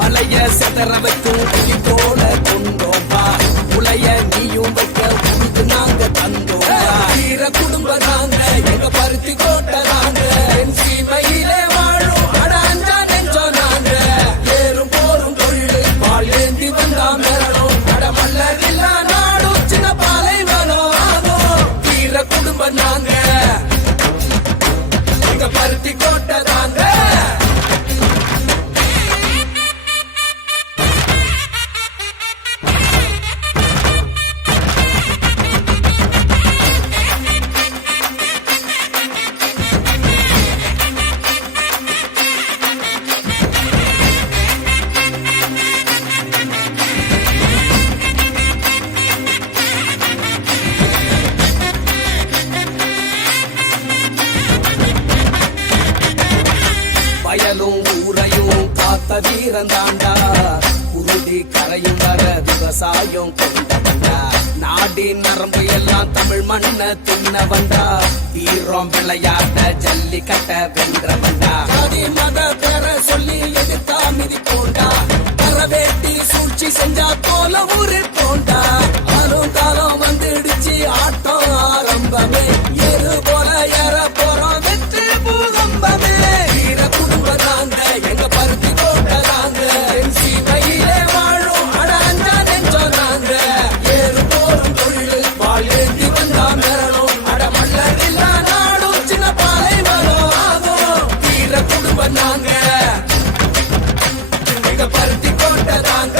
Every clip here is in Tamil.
மலைய செதற வைக்கும் தோல கொண்டோம்பா உலைய நீயும் வைக்க உனக்கு நாங்க தந்தோம்பா வீர குடும்ப நாங்க எங்க பருத்தி கோட்டை நாங்க என் சீமையிலே வாழும் அட அஞ்சா நெஞ்சோ நாங்க ஏறும் போரும் தொழில் பால் ஏந்தி வந்தா மேலும் அட மல்லர் இல்லா நாடும் சின்ன பாலை வரும் ஆகும் வீர குடும்ப நாங்க எங்க பருத்தி கோட்டை தாங்க வயலும் ஊரையும் காத்த வீரந்தாண்டா குருதி கரையும் வர விவசாயம் கொண்ட வந்தா நாடின் நரம்பு எல்லாம் தமிழ் மண்ண தின்ன வந்தா வீரம் விளையாட்ட ஜல்லிக்கட்ட வென்ற வந்தா ஜாதி மத பெற சொல்லி எதிர்த்தா மிதி போண்டா கரவேட்டி சூழ்ச்சி செஞ்சா போல ஊரு போண்டா அரும் காலம் வந்துடுச்சு ஆட்டம் ஆரம்பமே எரு போல ஏற போறோம் வெற்றி பூகம்பமே வீர குடும்ப நாங்க எங்க பருத்தி கோட்டை நாங்க என் சீமையிலே வாழும் அட அஞ்சா நெஞ்சோ நாங்க ஏறு போரும் தொழில் பால் ஏந்தி வந்தா மேலும் அட மல்லர் இல்லா நாடும் சின்ன பாலை வரும் ஆகும் வீர குடும்ப நாங்க எங்க பருத்தி கோட்டை நாங்க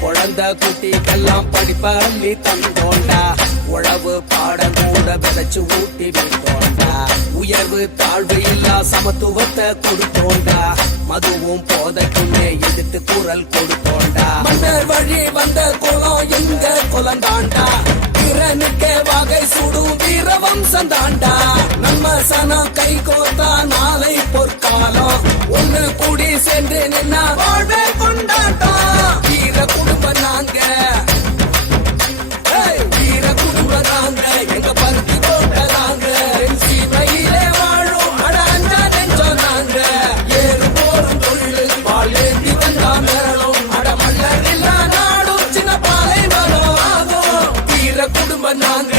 குழந்தை குட்டிக்கெல்லாம் படிப்பள்ளி தந்தோண்டா உழவு பாடம் கூட விதைச்சு ஊட்டி விட்டோண்டா உயர்வு தாழ்வு இல்லா சமத்துவத்தை கொடுத்தோண்டா மதுவும் போதைக்குள்ளே எதிர்த்து குரல் கொடுத்தோண்டா மன்னர் வழி வந்த குலம் எங்க குலந்தாண்டா திறனுக்கே வகை சுடும் வீர வம்சம் தாண்டா நம்ம சனம் கை கோத்தா நாளை பொற்காலம் ஒண்ணு கூடி சேர்ந்து நின்னா வாழ்வே கொண்டாட்டம் வீர குடும்ப நாங்க வீர குடும்ப நாங்க எங்க பருத்தி கோட்டை நாங்க என் சீமையிலே வாழும் அட அஞ்சா நெஞ்சோ நாங்க ஏறு போரும் தொழில் பால் ஏந்தி வந்தா மேலும் அட மல்லர் இல்லா நாடும் சின்ன பாலை வரும் ஆகும் வீர குடும்ப நாங்க